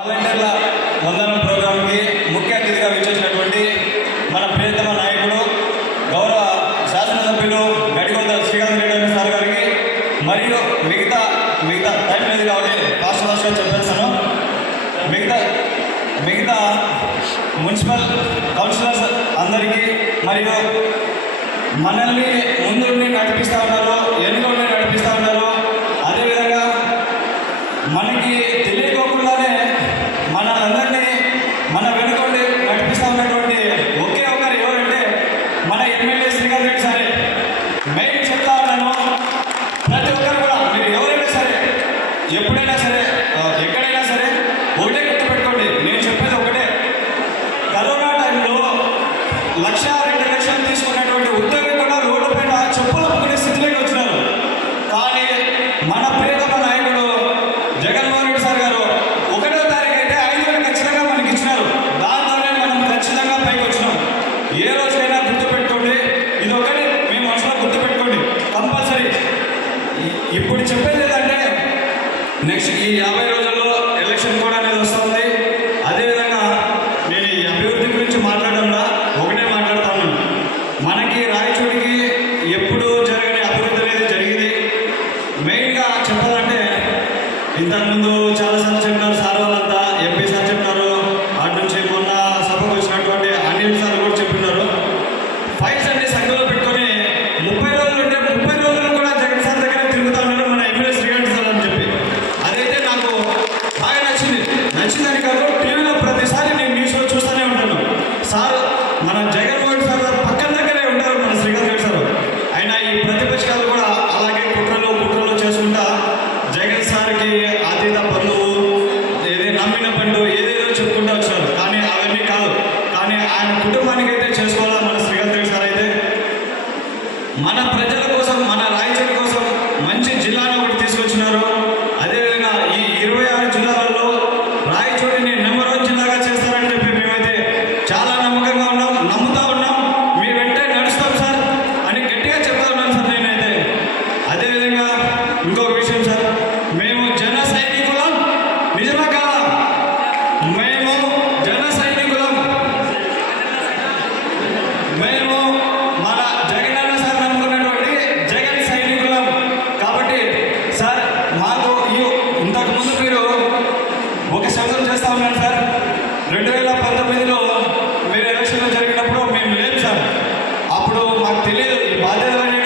వాలంటీర్ల వందనం ప్రోగ్రాంకి ముఖ్య అతిథిగా విచ్చేసినటువంటి మన ప్రియతమ నాయకుడు గౌరవ శాసనసభ్యులు గడిగొంద శ్రీకాంత్ రెడ్డి సార్ గారికి మరియు మిగతా మిగతా టైం లేదు కాబట్టి ఫాస్ట్ ఫాస్ట్గా చెప్పేస్తాను. మిగతా మిగతా మున్సిపల్ కౌన్సిలర్స్ అందరికీ మరియు మనల్ని ముందుండి నడిపిస్తూ ఉన్నారు వెనుకుండి నడిపిస్తూ ఉన్నారు అదేవిధంగా మనకి తెలియకోకుండానే మనందరినీ మన వెనుకొండి నడిపిస్తూ ఉన్నటువంటి ఒకే ఒకరు ఎవరంటే మన ఎమ్మెల్యే శ్రీకాంత్ రెడ్డి సరే మెయిన్ చెప్తా ఉన్నాను ప్రతి ఒక్కరు కూడా మీరు ఎవరైనా సరే ఎక్కడైనా సరే ఎక్కడైనా సరే ఒకటే గుర్తుపెట్టుకోండి నేను చెప్పేది ఒకటే. కరోనా టైంలో లక్ష రెండు లక్షలు తీసుకున్నటువంటి ఉద్యోగం కూడా రోడ్డు పైన చెప్పులు అమ్ముకునే స్థితిలోకి వచ్చినారు. కానీ మన ప్రియతమ నాయకుడు జగన్మోహన్ రెడ్డి సార్ గారు ఒకటో తారీఖు అయితే ఐదు వేలు ఖచ్చితంగా మనకి ఇచ్చినారు. దాంతోనే మనం ఖచ్చితంగా పైకి వచ్చినాం. ఏ రోజైనా గుర్తుపెట్టుకోండి. ఇది ఒకటి మీ మనసులో గుర్తుపెట్టుకోండి. కంపల్సరీ. ఇప్పుడు చెప్పేది ఏంటంటే నెక్స్ట్ ఈ యాభై రోజుల్లో ఎలక్షన్ కూడా అనేది వస్తుంది. అదేవిధంగా నేను ఈ అభివృద్ధి గురించి మాట్లాడడంలో ఒకటే మాట్లాడుతా మనకి రాయచూడికి ఎప్పుడు జరగని అభివృద్ధి అనేది జరిగింది. మెయిన్గా చెప్పాలంటే ఇంతకుముందు చాలాసార్లు చెప్పినారు సార్ వాళ్ళంతా ఎంపీ సార్ జగన్ సార్కి అతీత బంధువు ఏదే నమ్మిన పండు ఏదేదో చెప్పుకుంటూ వచ్చారు. కానీ అవన్నీ కాదు. కానీ ఆయన కుటుంబానికి అయితే చేసుకోవాలా మన శ్రీకాంత్ రెడ్డి సార్ అయితే మన ప్రజల కోసం మన రాయచూరు చేస్తా ఉన్నాను సార్. రెండు వేల పంతొమ్మిదిలో మీరు ఎలక్షన్లో జరిగినప్పుడు మేము లేము సార్. అప్పుడు మాకు తెలియదు ఈ అనేది